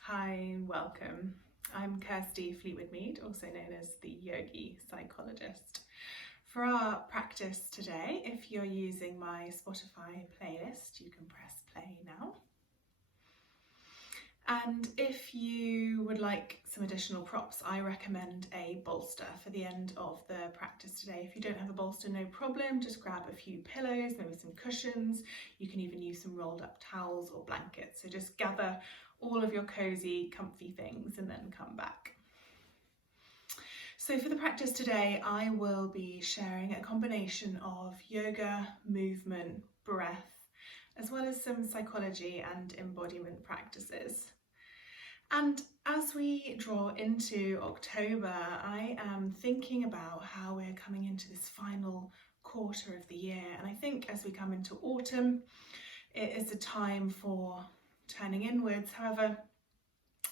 Hi, welcome. I'm Kirsty Fleetwood-Mead, also known as the Yogi Psychologist. For our practice today, if you're using my Spotify playlist, you can press play now. And if you would like some additional props, I recommend a bolster for the end of the practice today. If you don't have a bolster, no problem, just grab a few pillows, maybe some cushions. You can even use some rolled up towels or blankets. So just gather all of your cozy, comfy things and then come back. So for the practice today, I will be sharing a combination of yoga, movement, breath, as well as some psychology and embodiment practices. And as we draw into October, I am thinking about how we're coming into this final quarter of the year. And I think as we come into autumn, it is a time for turning inwards. However,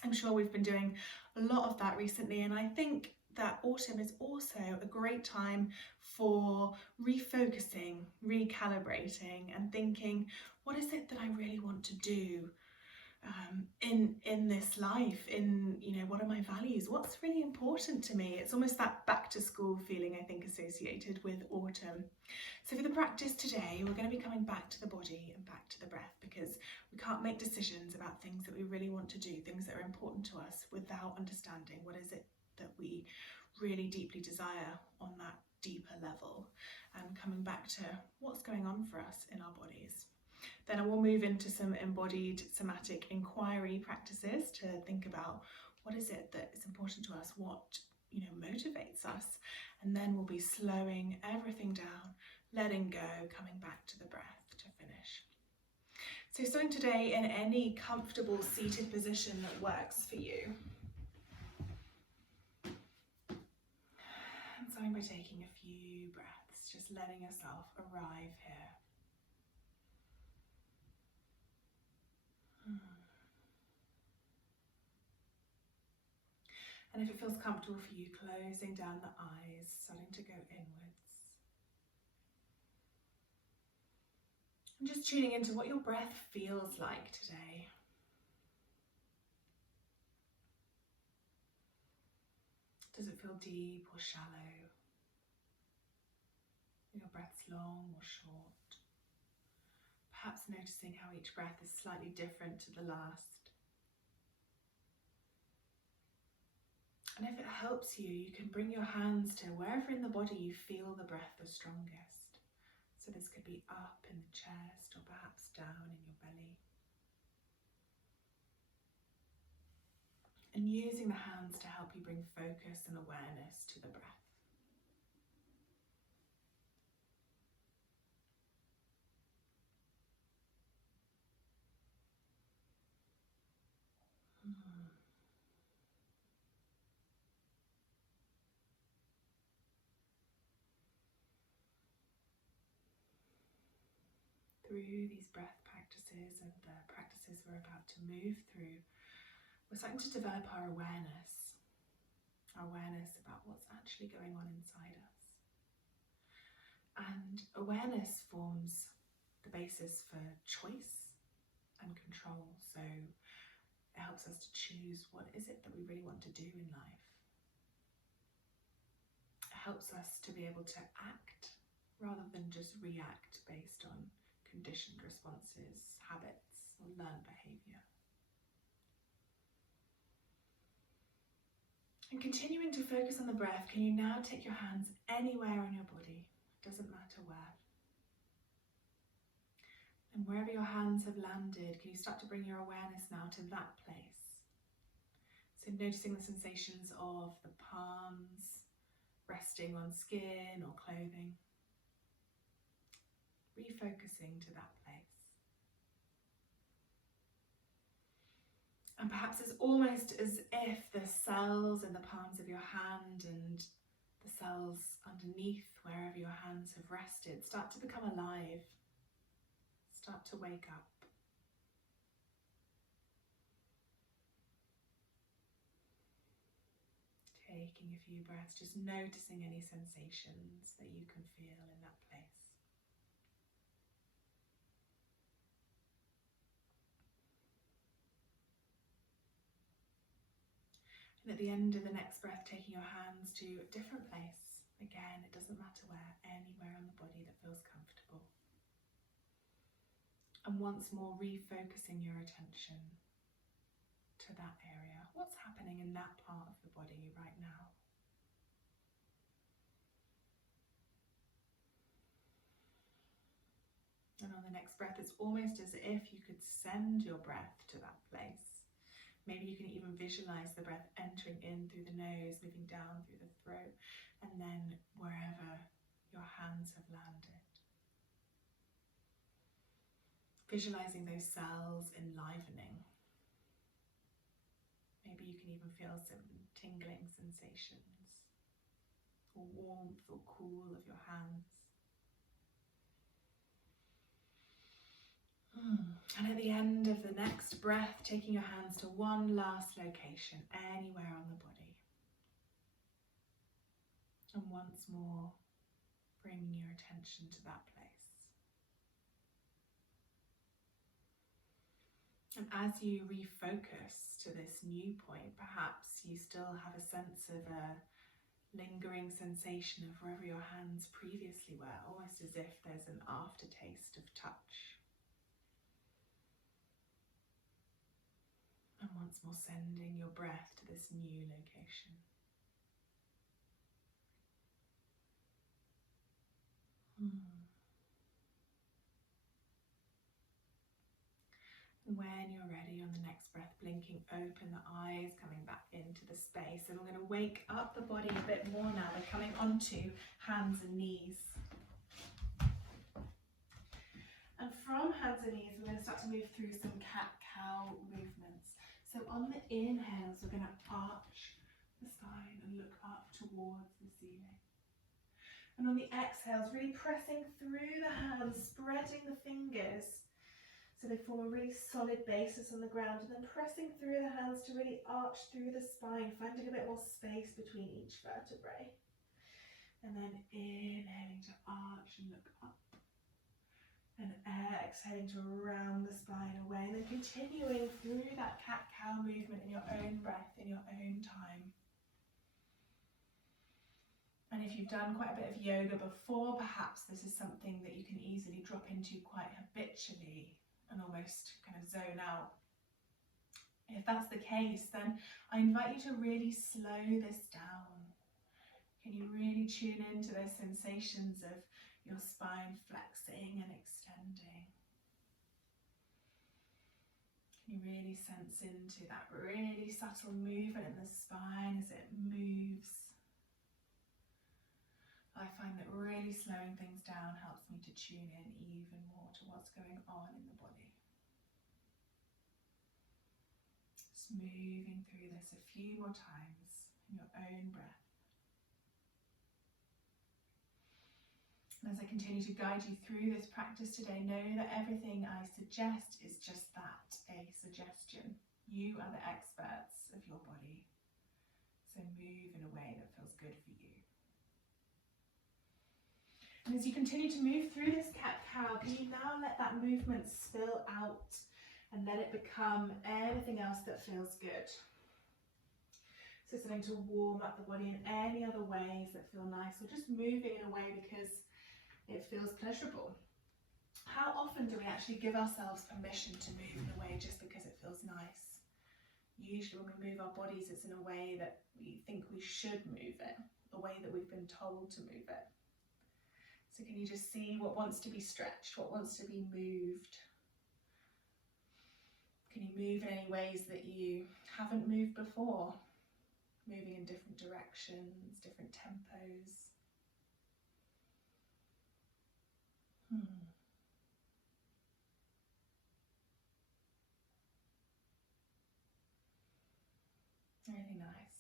I'm sure we've been doing a lot of that recently, and I think that autumn is also a great time for refocusing, recalibrating, and thinking, what is it that I really want to do in this life? What are my values? What's really important to me? It's almost that back to school feeling, I think, associated with autumn. So for the practice today, we're going to be coming back to the body and back to the breath, because we can't make decisions about things that we really want to do, things that are important to us, without understanding what is it that we really deeply desire on that deeper level, and coming back to what's going on for us in our bodies. Then I will move into some embodied somatic enquiry practices to think about what is it that is important to us, what motivates us, and then we'll be slowing everything down, letting go, coming back to the breath to finish. So starting today in any comfortable seated position that works for you. And starting by taking a few breaths, just letting yourself arrive here. And if it feels comfortable for you, closing down the eyes, starting to go inwards. And just tuning into what your breath feels like today. Does it feel deep or shallow? Are your breaths long or short? Perhaps noticing how each breath is slightly different to the last. And if it helps you, you can bring your hands to wherever in the body you feel the breath the strongest. So this could be up in the chest or perhaps down in your belly. And using the hands to help you bring focus and awareness to the breath. Through these breath practices and the practices we're about to move through, we're starting to develop our awareness about what's actually going on inside us. And awareness forms the basis for choice and control. So it helps us to choose what is it that we really want to do in life. It helps us to be able to act rather than just react based on conditioned responses, habits, or learned behaviour. And continuing to focus on the breath, can you now take your hands anywhere on your body? Doesn't matter where. And wherever your hands have landed, can you start to bring your awareness now to that place? So noticing the sensations of the palms resting on skin or clothing. Refocusing to that place. And perhaps it's almost as if the cells in the palms of your hand and the cells underneath wherever your hands have rested start to become alive, start to wake up. Taking a few breaths, just noticing any sensations that you can feel in that place. at the end of the next breath, taking your hands to a different place. Again, it doesn't matter where, anywhere on the body that feels comfortable. And once more, refocusing your attention to that area. What's happening in that part of the body right now? And on the next breath, it's almost as if you could send your breath to that place. Maybe you can even visualize the breath entering in through the nose, moving down through the throat, and then wherever your hands have landed. Visualizing those cells enlivening. Maybe you can even feel some tingling sensations, or warmth or cool of your hands. And at the end of the next breath, taking your hands to one last location, anywhere on the body. And once more, bringing your attention to that place. And as you refocus to this new point, perhaps you still have a sense of a lingering sensation of wherever your hands previously were, almost as if there's an aftertaste of touch. And once more, sending your breath to this new location. When you're ready, on the next breath, blinking open the eyes, coming back into the space. And we're going to wake up the body a bit more now. We're coming onto hands and knees. And from hands and knees, we're going to start to move through some cat-cow movements. So on the inhales, we're going to arch the spine and look up towards the ceiling. And on the exhales, really pressing through the hands, spreading the fingers so they form a really solid basis on the ground, and then pressing through the hands to really arch through the spine, finding a bit more space between each vertebrae. And then inhaling to arch and look up. And exhaling to round the spine away, and then continuing through that cat-cow movement in your own breath, in your own time. And if you've done quite a bit of yoga before, perhaps this is something that you can easily drop into quite habitually and almost kind of zone out. If that's the case, then I invite you to really slow this down. Can you really tune into those sensations of your spine flexing and extending? Can you really sense into that really subtle movement in the spine as it moves? I find that really slowing things down helps me to tune in even more to what's going on in the body. Just moving through this a few more times in your own breath. And as I continue to guide you through this practice today, know that everything I suggest is just that, a suggestion. You are the experts of your body. So move in a way that feels good for you. And as you continue to move through this cat-cow, can you now let that movement spill out and let it become anything else that feels good? So starting to warm up the body in any other ways that feel nice, or just moving in a way because it feels pleasurable. How often do we actually give ourselves permission to move in a way just because it feels nice? Usually when we move our bodies, it's in a way that we think we should move it, a way that we've been told to move it. So can you just see what wants to be stretched, what wants to be moved? Can you move in any ways that you haven't moved before? Moving in different directions, different tempos. Really nice.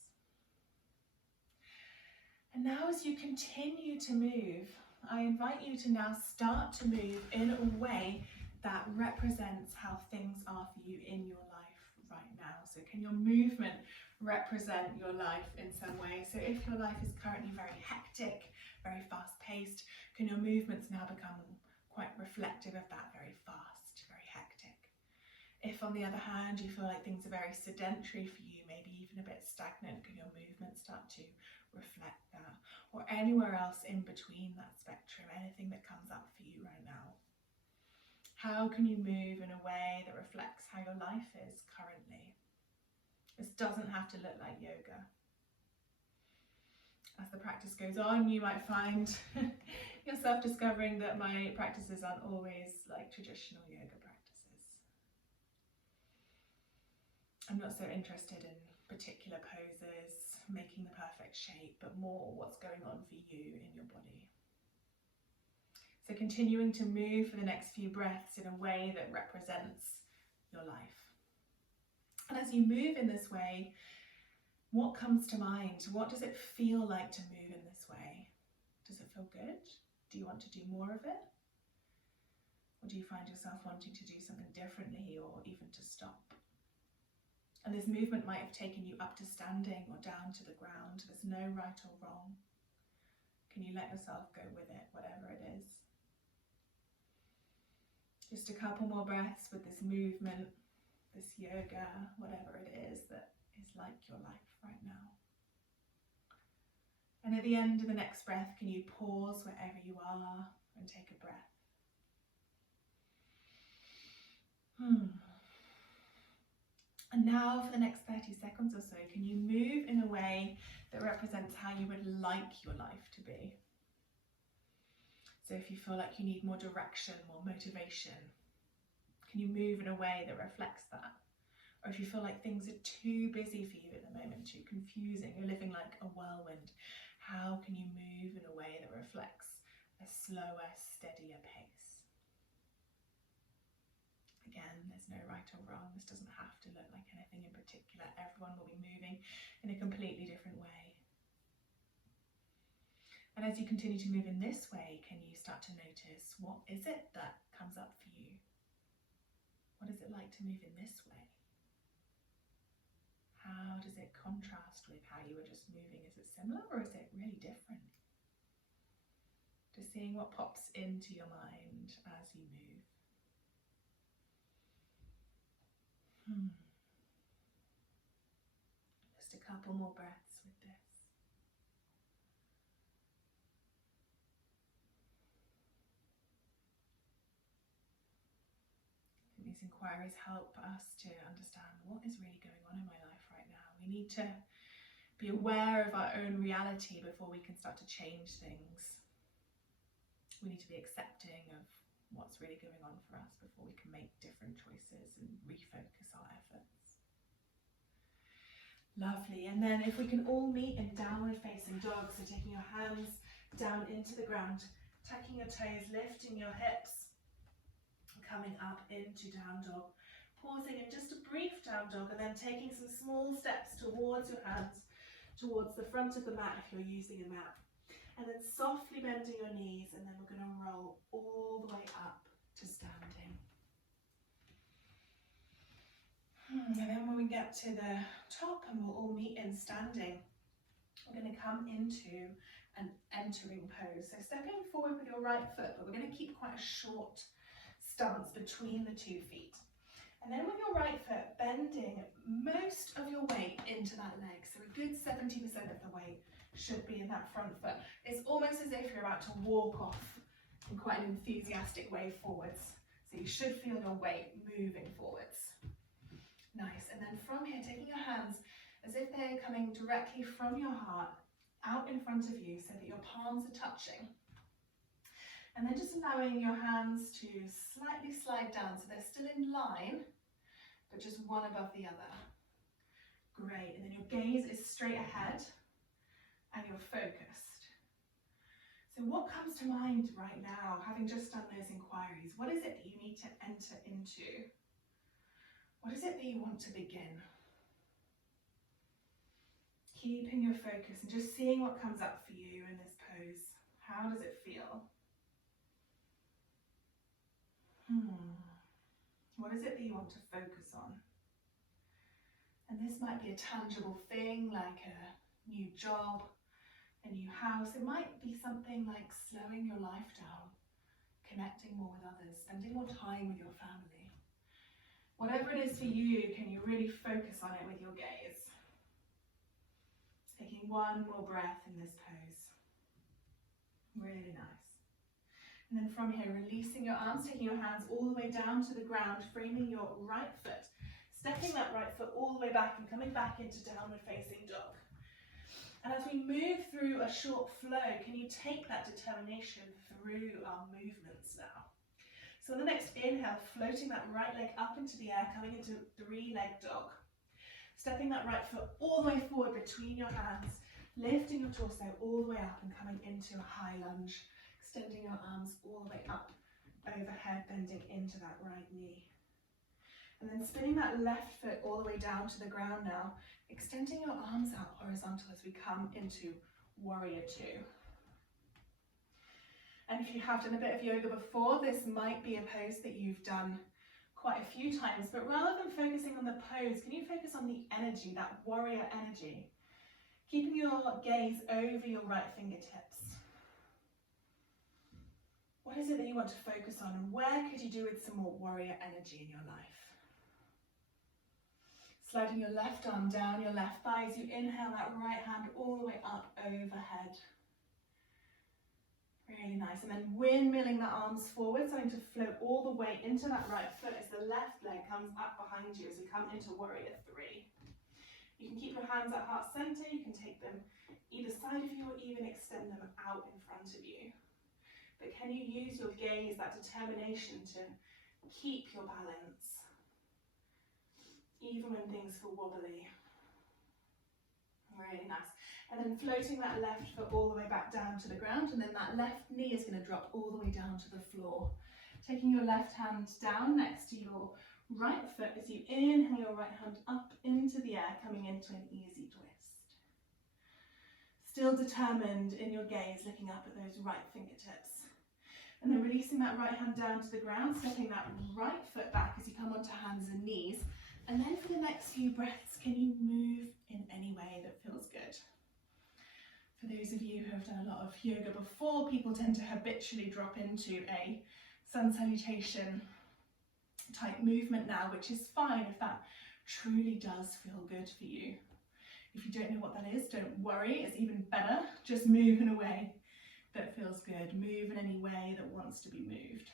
And now as you continue to move, I invite you to now start to move in a way that represents how things are for you in your life right now. So can your movement represent your life in some way? So if your life is currently very hectic, very fast-paced, can your movements now become quite reflective of that, very fast, very hectic? If on the other hand you feel like things are very sedentary for you, maybe even a bit stagnant, can your movement start to reflect that? Or anywhere else in between that spectrum, anything that comes up for you right now. How can you move in a way that reflects how your life is currently? This doesn't have to look like yoga. As the practice goes on, you might find yourself discovering that my practices aren't always like traditional yoga practices. I'm not so interested in particular poses, making the perfect shape, but more what's going on for you in your body. So continuing to move for the next few breaths in a way that represents your life. And as you move in this way, what comes to mind? What does it feel like to move in this way? Does it feel good? Do you want to do more of it? Or do you find yourself wanting to do something differently or even to stop? And this movement might have taken you up to standing or down to the ground. There's no right or wrong. Can you let yourself go with it, whatever it is? Just a couple more breaths with this movement, this yoga, whatever it is that is like your life right now. And at the end of the next breath, can you pause wherever you are and take a breath? And now for the next 30 seconds or so, can you move in a way that represents how you would like your life to be? So if you feel like you need more direction, more motivation, can you move in a way that reflects that? Or if you feel like things are too busy for you at the moment, too confusing, you're living like a whirlwind, how can you move in a way that reflects a slower, steadier pace? Again, there's no right or wrong. This doesn't have to look like anything in particular. Everyone will be moving in a completely different way. And as you continue to move in this way, can you start to notice, what is it that comes up for you? What is it like to move in this way? How does it contrast with how you were just moving? Is it similar or is it really different? Just seeing what pops into your mind as you move. Just a couple more breaths with this. These inquiries help us to understand what is really going on in my life right now. We need to be aware of our own reality before we can start to change things. We need to be accepting of what's really going on for us before we can make different choices and refocus our efforts. Lovely. And then if we can all meet in downward facing dog, so taking your hands down into the ground, tucking your toes, lifting your hips, coming up into down dog, pausing in just a brief down dog, and then taking some small steps towards your hands, towards the front of the mat if you're using a mat. And then softly bending your knees, and then we're going to roll all the way up to standing. And then when we get to the top and we'll all meet in standing, we're going to come into an entering pose. So stepping forward with your right foot, but we're going to keep quite a short stance between the 2 feet. And then with your right foot, bending most of your weight into that leg. So a good 70% of the weight should be in that front foot. It's almost as if you're about to walk off in quite an enthusiastic way forwards. So you should feel your weight moving forwards. Nice. And then from here, taking your hands as if they're coming directly from your heart out in front of you so that your palms are touching. And then just allowing your hands to slightly slide down so they're still in line, but just one above the other. Great. And then your gaze is straight ahead and you're focused. So what comes to mind right now, having just done those inquiries? What is it that you need to enter into? What is it that you want to begin? Keeping your focus and just seeing what comes up for you in this pose. How does it feel? What is it that you want to focus on? And this might be a tangible thing like a new job, a new house. It might be something like slowing your life down, connecting more with others, spending more time with your family. Whatever it is for you, can you really focus on it with your gaze? Taking one more breath in this pose. Really nice. And then from here, releasing your arms, taking your hands all the way down to the ground, framing your right foot, stepping that right foot all the way back and coming back into downward facing dog. And as we move through a short flow, can you take that determination through our movements now? So on the next inhale, floating that right leg up into the air, coming into three-leg dog. Stepping that right foot all the way forward between your hands, lifting your torso all the way up and coming into a high lunge. Extending your arms all the way up, overhead, bending into that right knee. And then spinning that left foot all the way down to the ground now, extending your arms out horizontal as we come into warrior two. And if you have done a bit of yoga before, this might be a pose that you've done quite a few times, but rather than focusing on the pose, can you focus on the energy, that warrior energy? Keeping your gaze over your right fingertips. What is it that you want to focus on, and where could you do with some more warrior energy in your life? Sliding your left arm down your left thigh as you inhale that right hand all the way up overhead. Really nice. And then windmilling the arms forward, starting to float all the way into that right foot as the left leg comes up behind you as we come into warrior three. You can keep your hands at heart center, you can take them either side of you or even extend them out in front of you. But can you use your gaze, that determination to keep your balance, even when things feel wobbly? Really nice. And then floating that left foot all the way back down to the ground, and then that left knee is going to drop all the way down to the floor. Taking your left hand down next to your right foot as you inhale your right hand up into the air, coming into an easy twist. Still determined in your gaze, looking up at those right fingertips. And then releasing that right hand down to the ground, stepping that right foot back as you come onto hands and knees. And then for the next few breaths, can you move in any way that feels good? For those of you who have done a lot of yoga before, people tend to habitually drop into a sun salutation type movement now, which is fine if that truly does feel good for you. If you don't know what that is, don't worry, it's even better. Just move in a way that feels good. Move in any way that wants to be moved.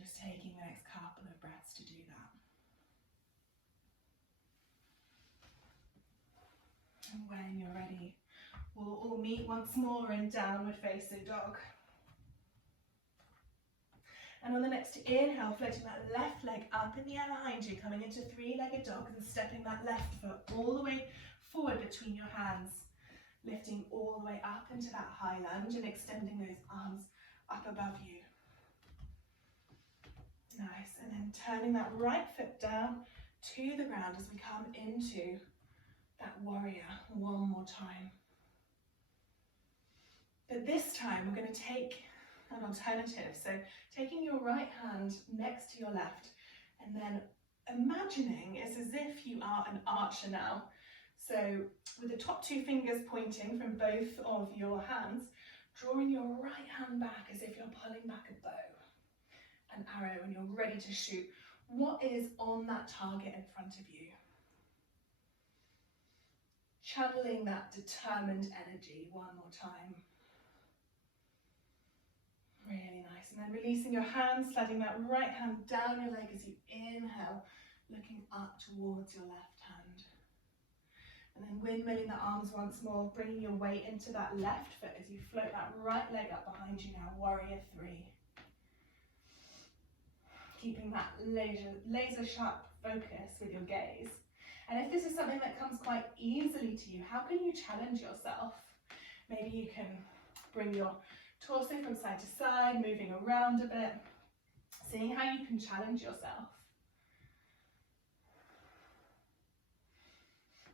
Just taking the next couple of breaths to do that. And when you're ready, we'll all meet once more in downward facing dog. And on the next inhale, floating that left leg up in the air behind you, coming into three-legged dog and stepping that left foot all the way forward between your hands, lifting all the way up into that high lunge and extending those arms up above you. Nice. And then turning that right foot down to the ground as we come into that warrior one more time. But this time we're going to take an alternative. So taking your right hand next to your left and then imagining it's as if you are an archer now. So with the top two fingers pointing from both of your hands, drawing your right hand back as if you're pulling back a bow, an arrow, and you're ready to shoot. What is on that target in front of you? Channeling that determined energy one more time. Really nice. And then releasing your hands, sliding that right hand down your leg as you inhale, looking up towards your left hand. And then windmilling the arms once more, bringing your weight into that left foot as you float that right leg up behind you now, warrior three. Keeping that laser sharp focus with your gaze. And if this is something that comes quite easily to you, how can you challenge yourself? Maybe you can bring your torso from side to side, moving around a bit, seeing how you can challenge yourself.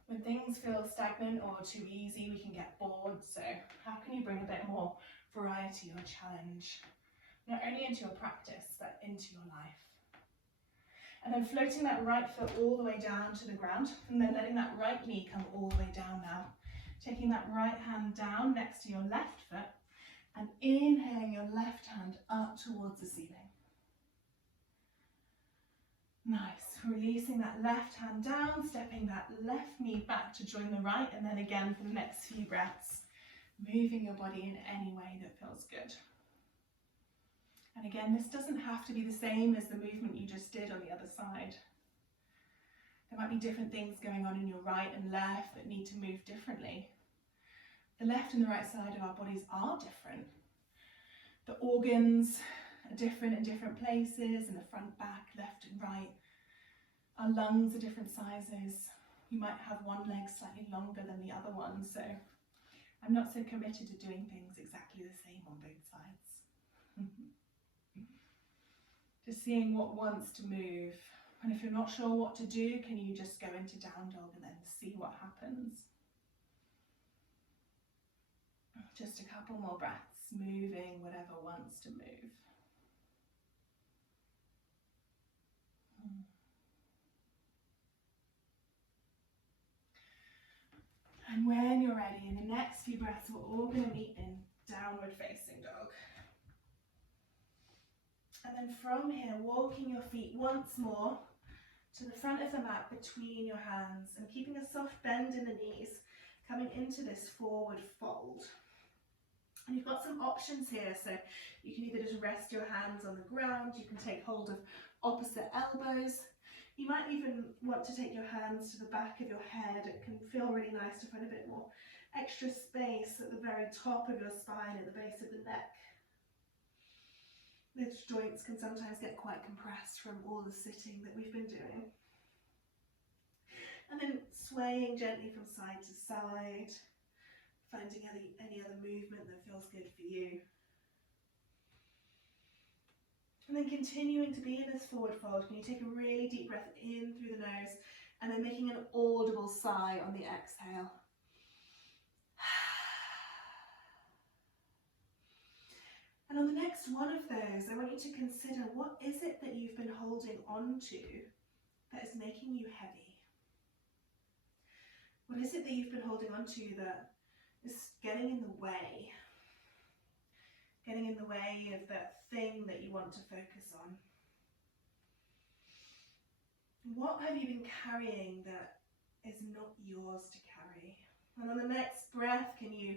When things feel stagnant or too easy, we can get bored. So how can you bring a bit more variety or challenge, not only into your practice, but into your life? And then floating that right foot all the way down to the ground, and then letting that right knee come all the way down now. Taking that right hand down next to your left foot, and inhaling your left hand up towards the ceiling. Nice. Releasing that left hand down, stepping that left knee back to join the right, and then again for the next few breaths, moving your body in any way that feels good. And again, this doesn't have to be the same as the movement you just did on the other side. There might be different things going on in your right and left that need to move differently. The left and the right side of our bodies are different. The organs are different in different places, in the front, back, left and right. Our lungs are different sizes. You might have one leg slightly longer than the other one, so I'm not so committed to doing things exactly the same on both sides. Just seeing what wants to move. And if you're not sure what to do, can you just go into down dog and then see what happens? Just a couple more breaths, moving whatever wants to move. And when you're ready, in the next few breaths, we're all going to meet in downward facing dog. And then from here, walking your feet once more to the front of the mat between your hands and keeping a soft bend in the knees, coming into this forward fold. And you've got some options here, so you can either just rest your hands on the ground, you can take hold of opposite elbows. You might even want to take your hands to the back of your head. It can feel really nice to find a bit more extra space at the very top of your spine, at the base of the neck. Those joints can sometimes get quite compressed from all the sitting that we've been doing. And then swaying gently from side to side, finding any other movement that feels good for you. And then continuing to be in this forward fold, can you take a really deep breath in through the nose and then making an audible sigh on the exhale. And on the next one of those, I want you to consider, what is it that you've been holding on to that is making you heavy? What is it that you've been holding on to that is getting in the way? Getting in the way of that thing that you want to focus on? What have you been carrying that is not yours to carry? And on the next breath, can you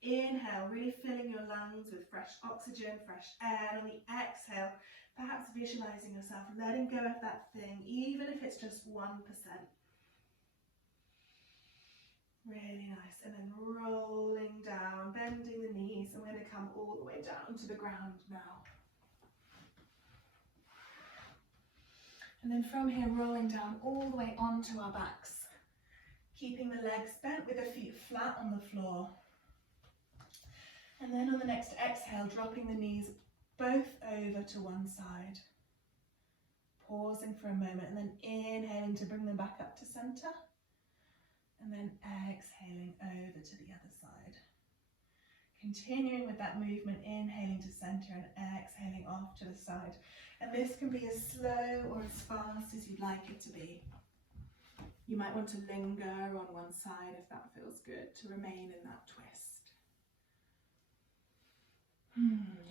inhale, really filling your lungs with fresh oxygen, fresh air, and on the exhale, perhaps visualizing yourself letting go of that thing, even if it's just 1%. Really nice. And then rolling down, bending the knees, and we're going to come all the way down to the ground now. And then from here, rolling down all the way onto our backs, keeping the legs bent with the feet flat on the floor. And then on the next exhale, dropping the knees both over to one side. Pausing for a moment and then inhaling to bring them back up to center. And then exhaling over to the other side. Continuing with that movement, inhaling to center and exhaling off to the side. And this can be as slow or as fast as you'd like it to be. You might want to linger on one side if that feels good, to remain in that twist.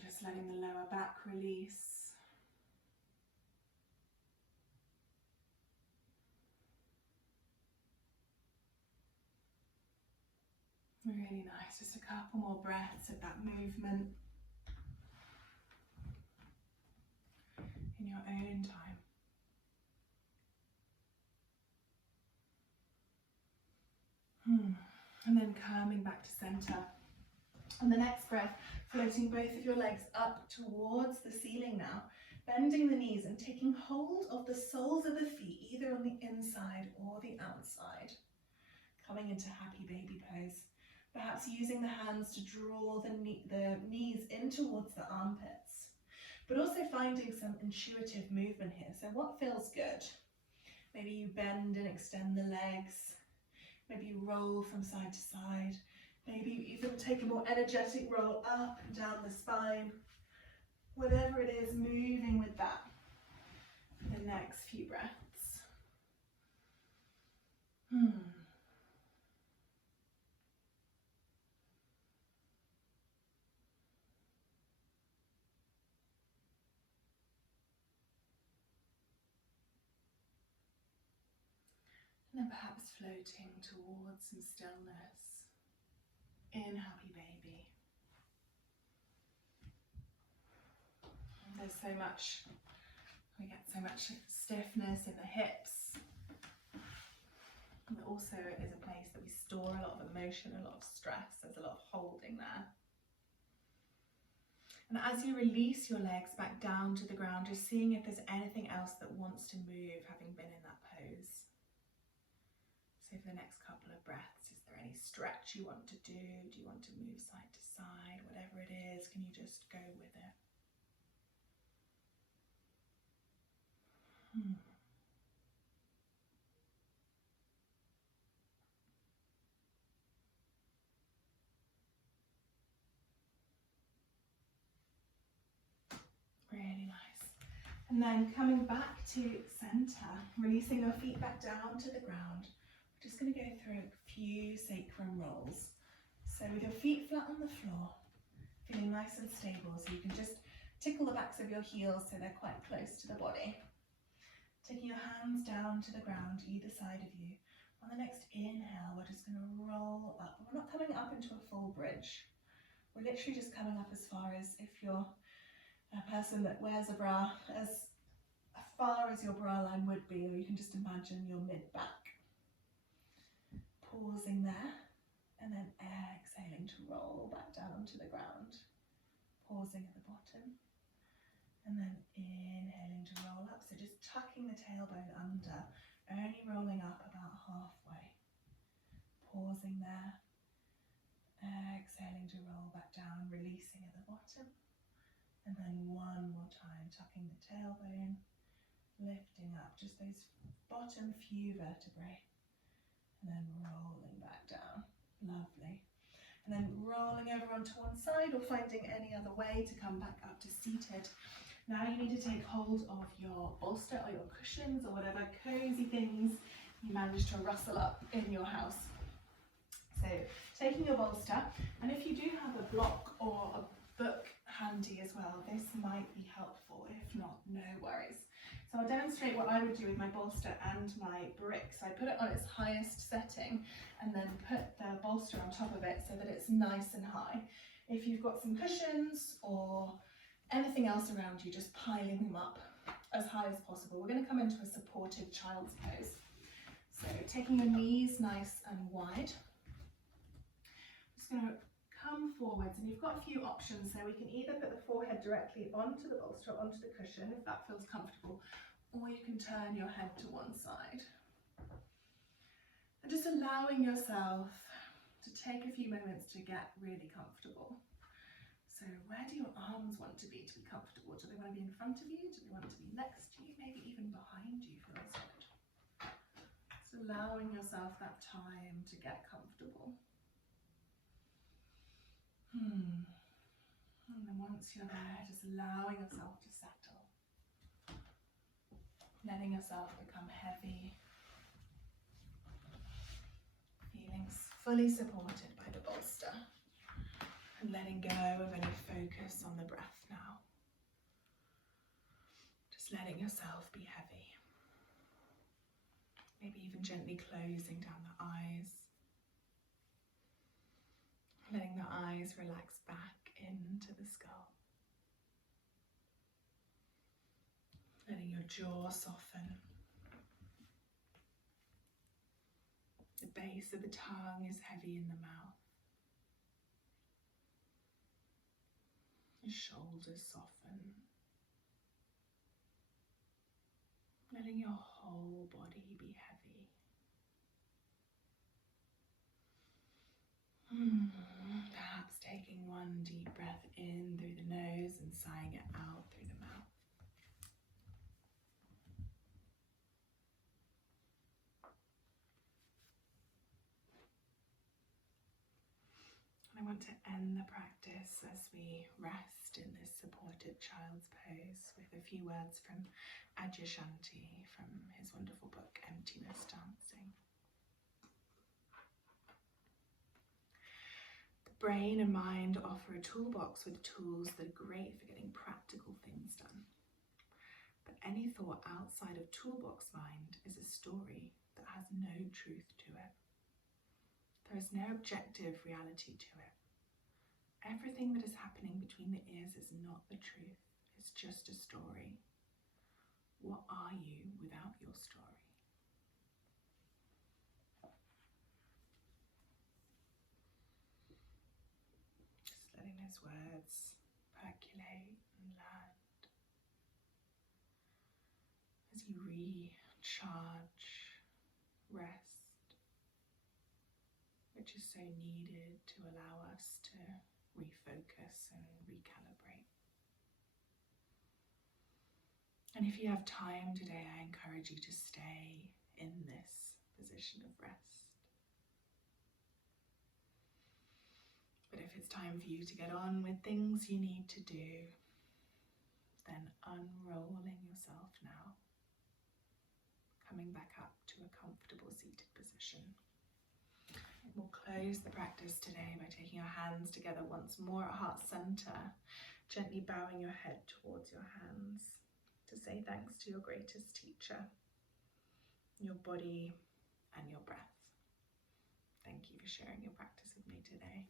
Just letting the lower back release. Really nice, just a couple more breaths of that movement in your own time. And then coming back to center. On the next breath, floating both of your legs up towards the ceiling now, bending the knees and taking hold of the soles of the feet, either on the inside or the outside. Coming into happy baby pose. Perhaps using the hands to draw the knees in towards the armpits, but also finding some intuitive movement here. So what feels good? Maybe you bend and extend the legs. Maybe you roll from side to side. Maybe you even take a more energetic roll up and down the spine. Whatever it is, moving with that for the next few breaths. And perhaps floating towards some stillness in Happy Baby. And there's so much, we get so much stiffness in the hips. And it also is a place that we store a lot of emotion, a lot of stress. There's a lot of holding there. And as you release your legs back down to the ground, just seeing if there's anything else that wants to move, having been in that pose. So for the next couple of breaths, is there any stretch you want to do? Do you want to move side to side? Whatever it is, can you just go with it? Really nice. And then coming back to center, releasing your feet back down to the ground. We're just going to go through a few sacrum rolls. So with your feet flat on the floor, feeling nice and stable, so you can just tickle the backs of your heels so they're quite close to the body. Taking your hands down to the ground, either side of you. On the next inhale, we're just going to roll up. We're not coming up into a full bridge. We're literally just coming up as far as, if you're a person that wears a bra, as far as your bra line would be, or you can just imagine your mid-back. Pausing there, and then exhaling to roll back down onto the ground. Pausing at the bottom, and then inhaling to roll up. So just tucking the tailbone under, only rolling up about halfway. Pausing there, exhaling to roll back down, releasing at the bottom. And then one more time, tucking the tailbone, lifting up just those bottom few vertebrae, and then rolling back down. Lovely. And then rolling over onto one side, or finding any other way to come back up to seated. Now you need to take hold of your bolster or your cushions or whatever cozy things you manage to rustle up in your house. So taking your bolster, and if you do have a block or a book handy as well, this might be helpful. If not, no worries. So I'll demonstrate what I would do with my bolster and my brick. So I put it on its highest setting and then put the bolster on top of it so that it's nice and high. If you've got some cushions or anything else around you, just piling them up as high as possible. We're going to come into a supported child's pose. So taking your knees nice and wide. Just going to come forwards, and you've got a few options. So we can either put the forehead directly onto the bolster, onto the cushion, if that feels comfortable, or you can turn your head to one side. And just allowing yourself to take a few moments to get really comfortable. So where do your arms want to be comfortable? Do they want to be in front of you? Do they want to be next to you? Maybe even behind you feels good. So allowing yourself that time to get comfortable. And then once you're there, just allowing yourself to settle. Letting yourself become heavy. Feeling fully supported by the bolster. And letting go of any focus on the breath now. Just letting yourself be heavy. Maybe even gently closing down the eyes. Letting the eyes relax back into the skull. Letting your jaw soften. The base of the tongue is heavy in the mouth. Your shoulders soften. Letting your whole body be heavy. Perhaps taking one deep breath in through the nose and sighing it out through the mouth. And I want to end the practice as we rest in this supported child's pose with a few words from Adyashanti from his wonderful book, Emptiness Dancing. Brain and mind offer a toolbox with tools that are great for getting practical things done. But any thought outside of toolbox mind is a story that has no truth to it. There is no objective reality to it. Everything that is happening between the ears is not the truth. It's just a story. What are you without your story? Just letting those words percolate and land as you recharge, rest, which is so needed to allow us to refocus and recalibrate. And if you have time today, I encourage you to stay in this position of rest. But if it's time for you to get on with things you need to do, then unrolling yourself now, coming back up to a comfortable seated position. We'll close the practice today by taking your hands together once more at heart center, gently bowing your head towards your hands to say thanks to your greatest teacher, your body and your breath. Thank you for sharing your practice with me today.